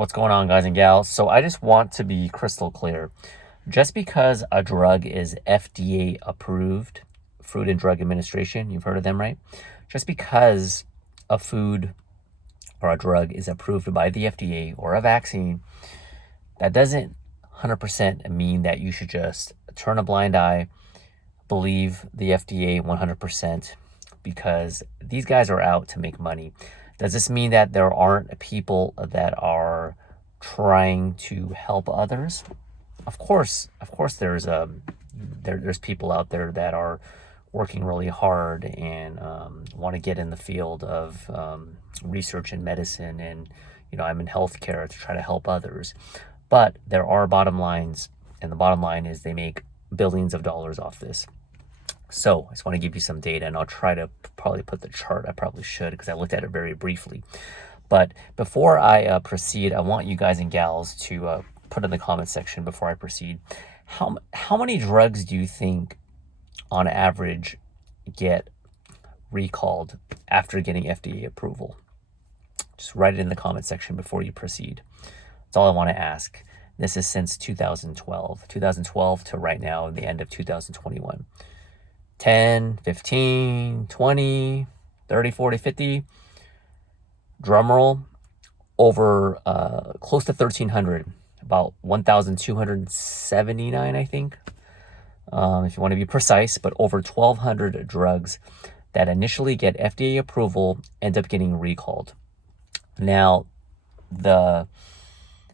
What's going on, guys and gals? So I just want to be crystal clear. Just because a drug is FDA approved, Food and Drug Administration, you've heard of them, right? Just because a food or a drug is approved by the FDA or a vaccine, that doesn't 100% mean that you should just turn a blind eye, believe the FDA 100%, because these guys are out to make money. Does this mean that there aren't people that are trying to help others? Of course, there's people out there that are working really hard and want to get in the field of research and medicine, and I'm in healthcare to try to help others. But there are bottom lines, and the bottom line is they make billions of dollars off this. So I just want to give you some data, and I'll try to probably put the chart. I probably should, because I looked at it very briefly. But before I proceed, I want you guys and gals to put in the comment section before I proceed. How many drugs do you think, on average, get recalled after getting FDA approval? Just write it in the comment section before you proceed. That's all I want to ask. This is since 2012 to right now, the end of 2021. 10, 15, 20, 30, 40, 50. Drum roll, over close to 1,300, about 1,279, I think, if you want to be precise, but over 1,200 drugs that initially get FDA approval end up getting recalled. Now, the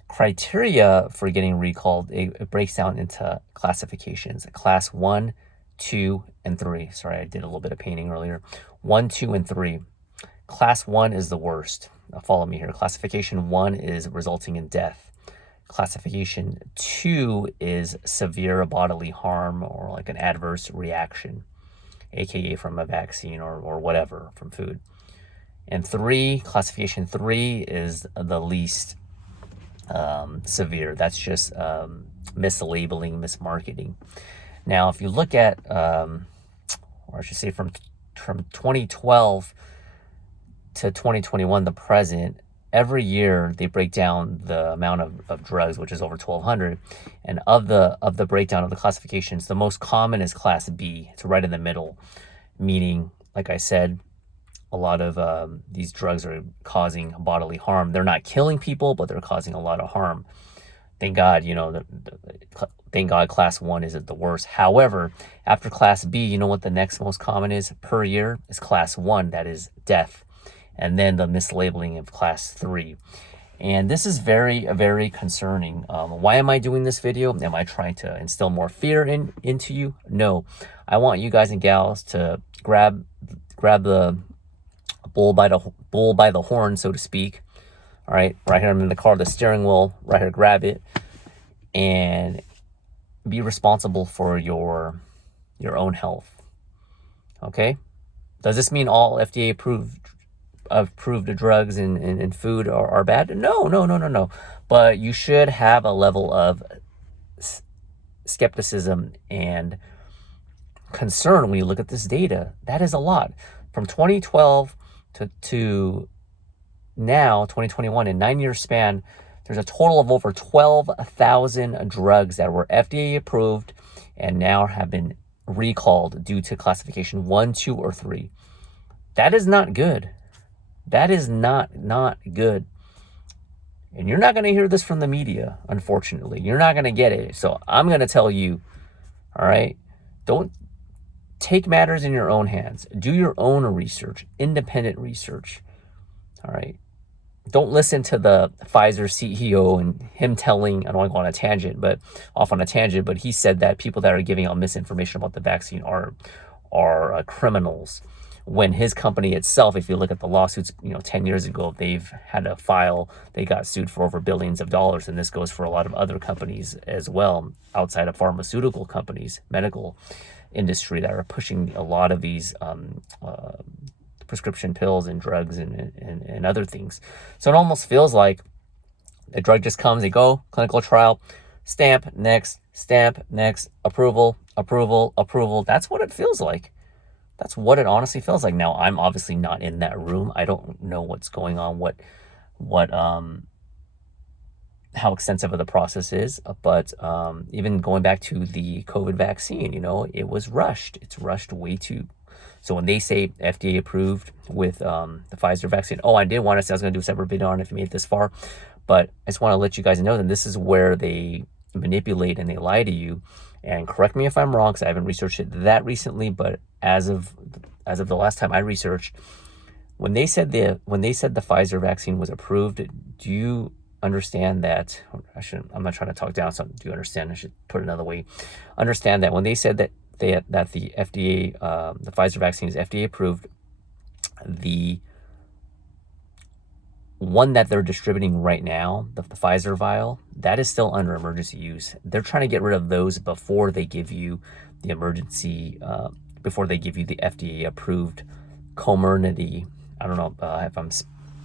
criteria for getting recalled, it breaks down into classifications: class 1, 2, and 3. Sorry, I did a little bit of painting earlier. 1, 2, and 3. Class 1 is the worst. Now follow me here. Classification 1 is resulting in death. Classification 2 is severe bodily harm, or like an adverse reaction, aka from a vaccine or whatever, from food. And classification 3 is the least severe. That's just mislabeling, mismarketing. Now, if you look at, or I should say from 2012 to 2021, the present, every year they break down the amount of drugs, which is over 1,200. And of the breakdown of the classifications, the most common is class B. It's right in the middle, meaning, like I said, a lot of these drugs are causing bodily harm. They're not killing people, but they're causing a lot of harm. Thank God, thank God class 1 isn't the worst. However, after class B, you know what the next most common is per year? Is class 1, that is death. And then the mislabeling of class 3. And this is very, very concerning. Why am I doing this video? Am I trying to instill more fear into you? No. I want you guys and gals to grab the bull by the horn, so to speak. All right, right here I'm in the car, the steering wheel, right here, grab it, and be responsible for your own health. Okay? Does this mean all FDA approved drugs and food are bad? No. But you should have a level of skepticism and concern when you look at this data. That is a lot. From 2012 to now, 2021, in 9-year span, there's a total of over 12,000 drugs that were FDA approved and now have been recalled due to classification 1, 2, or 3. That is not good. That is not good. And you're not going to hear this from the media, unfortunately. You're not going to get it. So I'm going to tell you, all right, don't take matters in your own hands. Do your own research, independent research, all right? Don't listen to the Pfizer CEO and him telling, I don't want to go on a tangent, but he said that people that are giving out misinformation about the vaccine are criminals. When his company itself, if you look at the lawsuits, 10 years ago, they've had to file, they got sued for over billions of dollars. And this goes for a lot of other companies as well, outside of pharmaceutical companies, medical industry, that are pushing a lot of these prescription pills and drugs and other things. So it almost feels like a drug just comes, they go, clinical trial, stamp, next, approval. That's what it feels like. That's what it honestly feels like. Now, I'm obviously not in that room. I don't know what's going on, what how extensive of the process is. But even going back to the COVID vaccine, it was rushed. It's rushed way too. So when they say FDA approved with the Pfizer vaccine, I did want to say I was going to do a separate video on it if you made it this far, but I just want to let you guys know that this is where they manipulate and they lie to you. And correct me if I'm wrong, because I haven't researched it that recently, but as of the last time I researched, when they said the Pfizer vaccine was approved, do you understand that? I'm not trying to talk down something. Do you understand? I should put it another way. Understand that when they said that the FDA, the Pfizer vaccine is FDA approved, the one that they're distributing right now, the Pfizer vial, that is still under emergency use. They're trying to get rid of those before they give you the emergency, before they give you the FDA approved Comirnaty. I don't know if I'm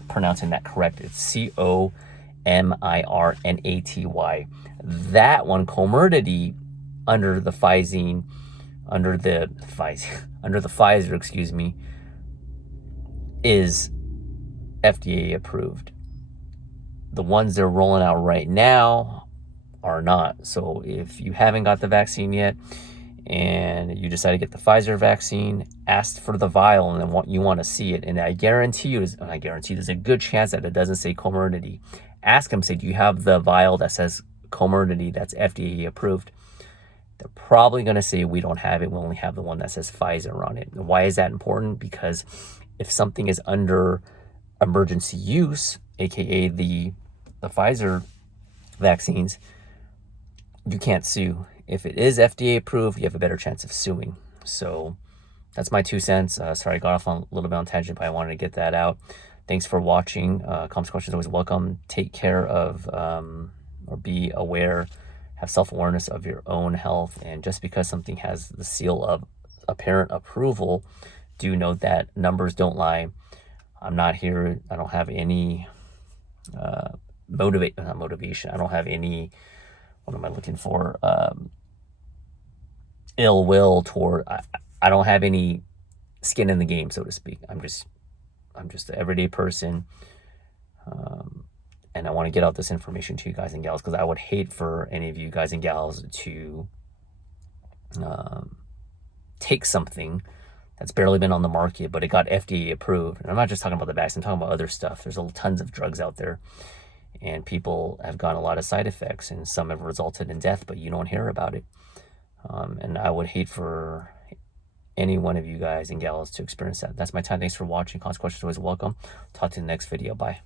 pronouncing that correct. It's Comirnaty. That one, Comirnaty, under the Pfizer, excuse me, is FDA approved. The ones they're rolling out right now are not. So if you haven't got the vaccine yet and you decide to get the Pfizer vaccine, ask for the vial and then you want to see it. And I guarantee there's a good chance that it doesn't say Comirnaty. Ask them, say, do you have the vial that says Comirnaty that's FDA approved? They're probably going to say we don't have it. We only have the one that says Pfizer on it. And why is that important? Because if something is under emergency use, aka the Pfizer vaccines, you can't sue. If it is FDA approved, you have a better chance of suing. So that's my 2 cents. Sorry, I got off on a little bit on tangent, but I wanted to get that out. Thanks for watching. Comments, questions, always welcome. Take care of, or be aware, have self-awareness of your own health. And just because something has the seal of apparent approval, do note that numbers don't lie. I'm not here. I don't have any motivation. I don't have any, what am I looking for? Ill will toward, I don't have any skin in the game, so to speak. I'm just an everyday person. And I want to get out this information to you guys and gals, because I would hate for any of you guys and gals to take something that's barely been on the market, but it got FDA approved. And I'm not just talking about the vaccine, I'm talking about other stuff. There's tons of drugs out there, and people have gotten a lot of side effects, and some have resulted in death, but you don't hear about it. And I would hate for any one of you guys and gals to experience that. That's my time. Thanks for watching. Questions always welcome. Talk to you in the next video. Bye.